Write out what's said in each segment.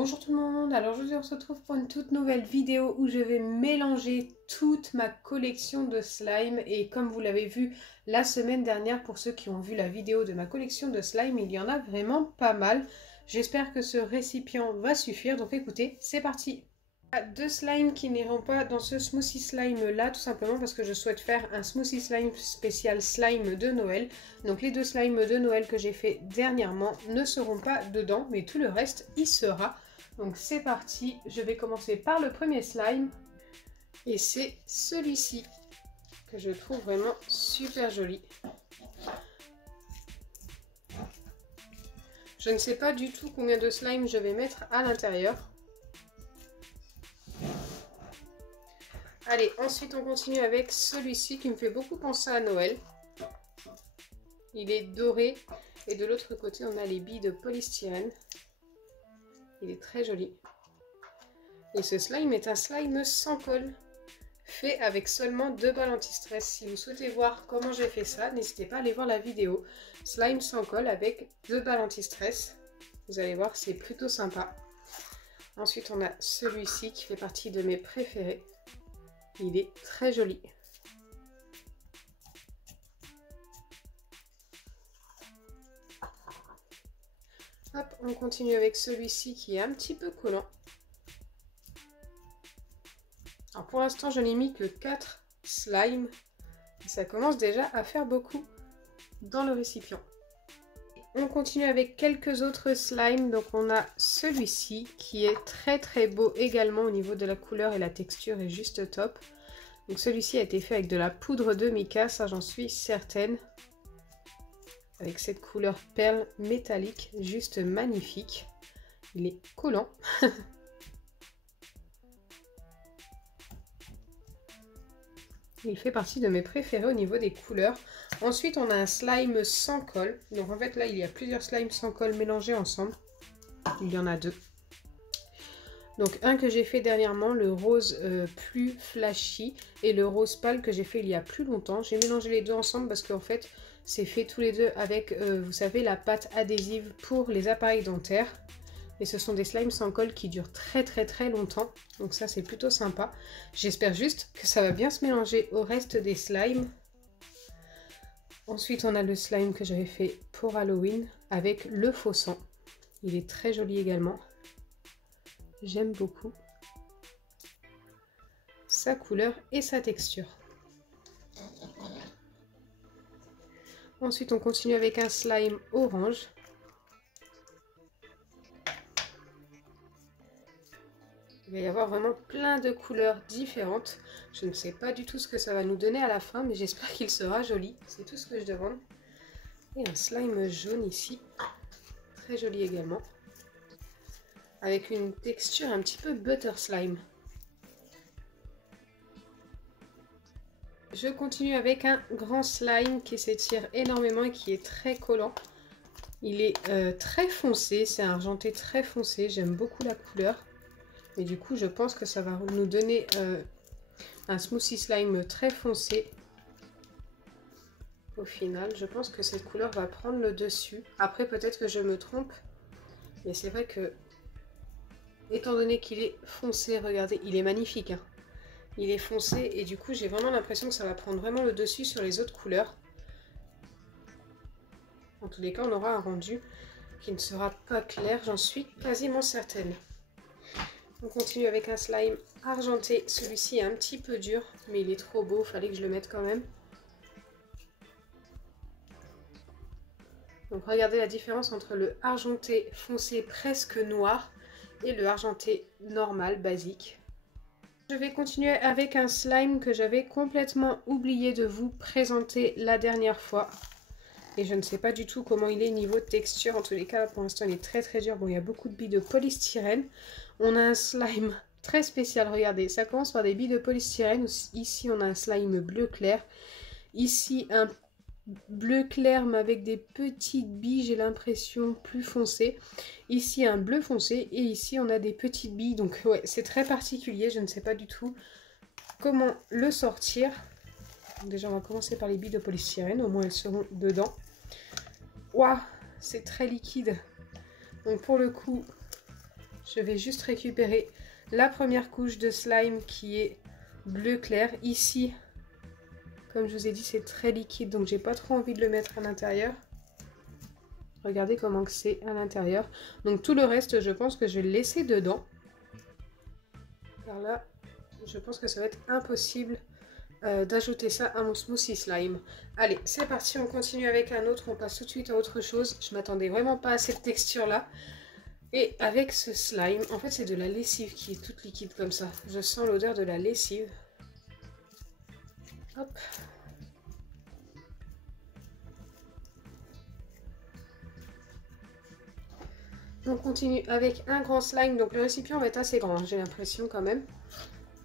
Bonjour tout le monde, alors aujourd'hui on se retrouve pour une toute nouvelle vidéo où je vais mélanger toute ma collection de slime et comme vous l'avez vu la semaine dernière, pour ceux qui ont vu la vidéo de ma collection de slime, il y en a vraiment pas mal. J'espère que ce récipient va suffire, donc écoutez, c'est parti. Deux slimes qui n'iront pas dans ce smoothie slime là, tout simplement parce que je souhaite faire un smoothie slime spécial slime de Noël. Donc les deux slimes de Noël que j'ai fait dernièrement ne seront pas dedans, mais tout le reste y sera. Donc c'est parti, je vais commencer par le premier slime. Et c'est celui-ci que je trouve vraiment super joli. Je ne sais pas du tout combien de slime je vais mettre à l'intérieur. Allez, ensuite on continue avec celui-ci qui me fait beaucoup penser à Noël. Il est doré et de l'autre côté on a les billes de polystyrène. Il est très joli. Et ce slime est un slime sans colle, fait avec seulement 2 balles anti-stress. Si vous souhaitez voir comment j'ai fait ça, n'hésitez pas à aller voir la vidéo. Slime sans colle avec 2 balles anti-stress. Vous allez voir, c'est plutôt sympa. Ensuite on a celui-ci qui fait partie de mes préférés. Il est très joli. Hop, on continue avec celui-ci qui est un petit peu collant. Alors pour l'instant, je n'ai mis que 4 slimes. Et ça commence déjà à faire beaucoup dans le récipient. On continue avec quelques autres slimes. Donc on a celui-ci qui est très beau également au niveau de la couleur et la texture est juste top. Donc celui-ci a été fait avec de la poudre de mica, ça j'en suis certaine. Avec cette couleur perle métallique, juste magnifique. Il est collant. Il fait partie de mes préférés au niveau des couleurs. Ensuite, on a un slime sans colle. Donc en fait, là, il y a plusieurs slimes sans colle mélangés ensemble. Il y en a deux. Donc un que j'ai fait dernièrement, le rose plus flashy, et le rose pâle que j'ai fait il y a plus longtemps. J'ai mélangé les deux ensemble parce qu'en fait, c'est fait tous les deux avec, vous savez, la pâte adhésive pour les appareils dentaires. Et ce sont des slimes sans colle qui durent très longtemps. Donc ça, c'est plutôt sympa. J'espère juste que ça va bien se mélanger au reste des slimes. Ensuite, on a le slime que j'avais fait pour Halloween avec le faux sang. Il est très joli également. J'aime beaucoup sa couleur et sa texture. Ensuite, on continue avec un slime orange. Il va y avoir vraiment plein de couleurs différentes. Je ne sais pas du tout ce que ça va nous donner à la fin, mais j'espère qu'il sera joli. C'est tout ce que je demande. Et un slime jaune ici. Très joli également. Avec une texture un petit peu butter slime. Je continue avec un grand slime qui s'étire énormément et qui est très collant. Il est très foncé, c'est un argenté très foncé, j'aime beaucoup la couleur. Et du coup, je pense que ça va nous donner un smoothie slime très foncé. Au final, je pense que cette couleur va prendre le dessus. Après, peut-être que je me trompe. Mais c'est vrai que, étant donné qu'il est foncé, regardez, il est magnifique. Hein. Il est foncé et du coup, j'ai vraiment l'impression que ça va prendre vraiment le dessus sur les autres couleurs. En tous les cas, on aura un rendu qui ne sera pas clair, j'en suis quasiment certaine. On continue avec un slime argenté. Celui-ci est un petit peu dur, mais il est trop beau, fallait que je le mette quand même. Donc regardez la différence entre le argenté foncé presque noir et le argenté normal, basique. Je vais continuer avec un slime que j'avais complètement oublié de vous présenter la dernière fois. Et je ne sais pas du tout comment il est niveau texture. En tous les cas, pour l'instant, il est très dur. Bon, il y a beaucoup de billes de polystyrène. On a un slime très spécial. Regardez, ça commence par des billes de polystyrène. Ici, on a un slime bleu clair. Ici, un bleu clair, mais avec des petites billes, j'ai l'impression, plus foncées. Ici, un bleu foncé. Et ici, on a des petites billes. Donc, ouais, c'est très particulier. Je ne sais pas du tout comment le sortir. Déjà, on va commencer par les billes de polystyrène. Au moins, elles seront dedans. Waouh, c'est très liquide. Donc, pour le coup, je vais juste récupérer la première couche de slime qui est bleu clair. Ici, comme je vous ai dit, c'est très liquide, donc j'ai pas trop envie de le mettre à l'intérieur. Regardez comment que c'est à l'intérieur. Donc tout le reste, je pense que je vais le laisser dedans. Car là, je pense que ça va être impossible d'ajouter ça à mon smoothie slime. Allez, c'est parti, on continue avec un autre. On passe tout de suite à autre chose. Je m'attendais vraiment pas à cette texture-là. Et avec ce slime, en fait c'est de la lessive qui est toute liquide comme ça. Je sens l'odeur de la lessive. Hop. On continue avec un grand slime. Donc le récipient va être assez grand, hein, j'ai l'impression quand même.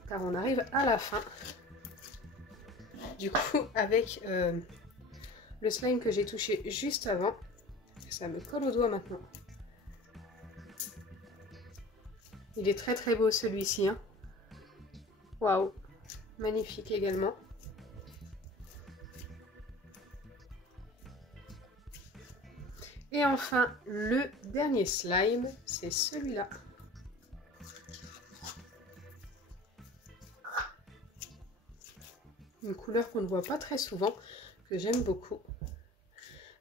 Car on arrive à la fin. Du coup, avec le slime que j'ai touché juste avant, ça me colle au doigt maintenant. Il est très très beau celui-ci. Hein. Waouh, magnifique également. Et enfin, le dernier slime, c'est celui-là. Une couleur qu'on ne voit pas très souvent, que j'aime beaucoup.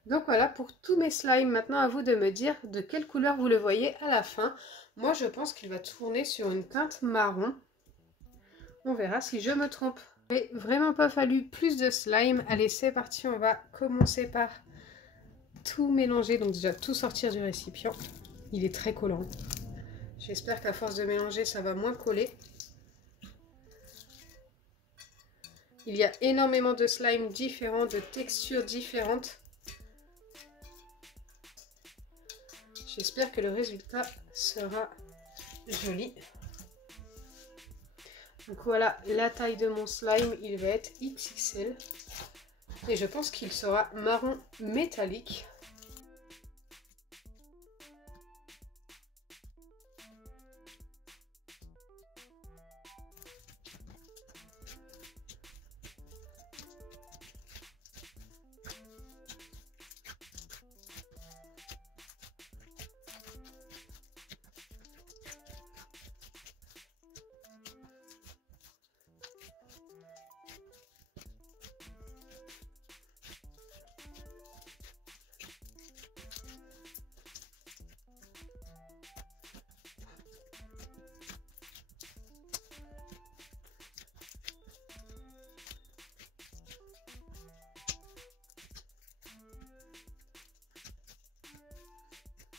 Donc voilà pour tous mes slimes. Maintenant à vous de me dire de quelle couleur vous le voyez à la fin. Moi je pense qu'il va tourner sur une teinte marron. On verra si je me trompe. Il n'a vraiment pas fallu plus de slime. Allez c'est parti, on va commencer par tout mélanger. Donc déjà tout sortir du récipient. Il est très collant. J'espère qu'à force de mélanger ça va moins coller. Il y a énormément de slime différents, de textures différentes. J'espère que le résultat sera joli. Donc voilà la taille de mon slime, il va être XXL. Et je pense qu'il sera marron métallique.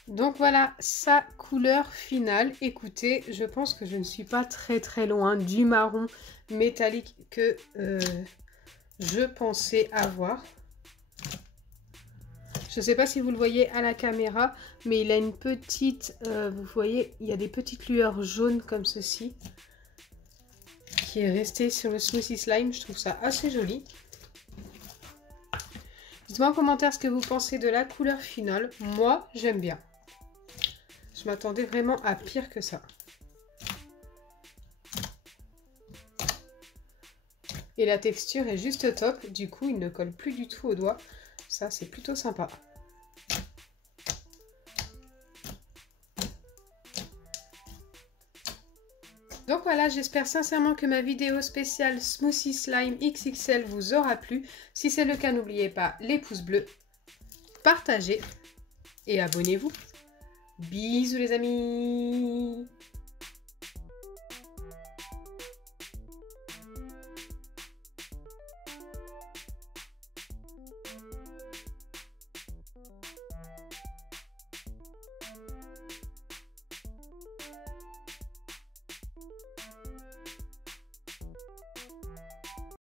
Donc voilà sa couleur finale. Écoutez, je pense que je ne suis pas très loin du marron métallique que je pensais avoir. Je ne sais pas si vous le voyez à la caméra, mais il a une petite, vous voyez, il y a des petites lueurs jaunes comme ceci qui est restée sur le smoothie slime. Je trouve ça assez joli. Dites-moi en commentaire ce que vous pensez de la couleur finale. Moi, j'aime bien. Je m'attendais vraiment à pire que ça. Et la texture est juste top. Du coup, il ne colle plus du tout au doigt. Ça, c'est plutôt sympa. Donc voilà, j'espère sincèrement que ma vidéo spéciale Smoothie Slime XXL vous aura plu. Si c'est le cas, n'oubliez pas les pouces bleus, partagez et abonnez-vous. Bisous les amis!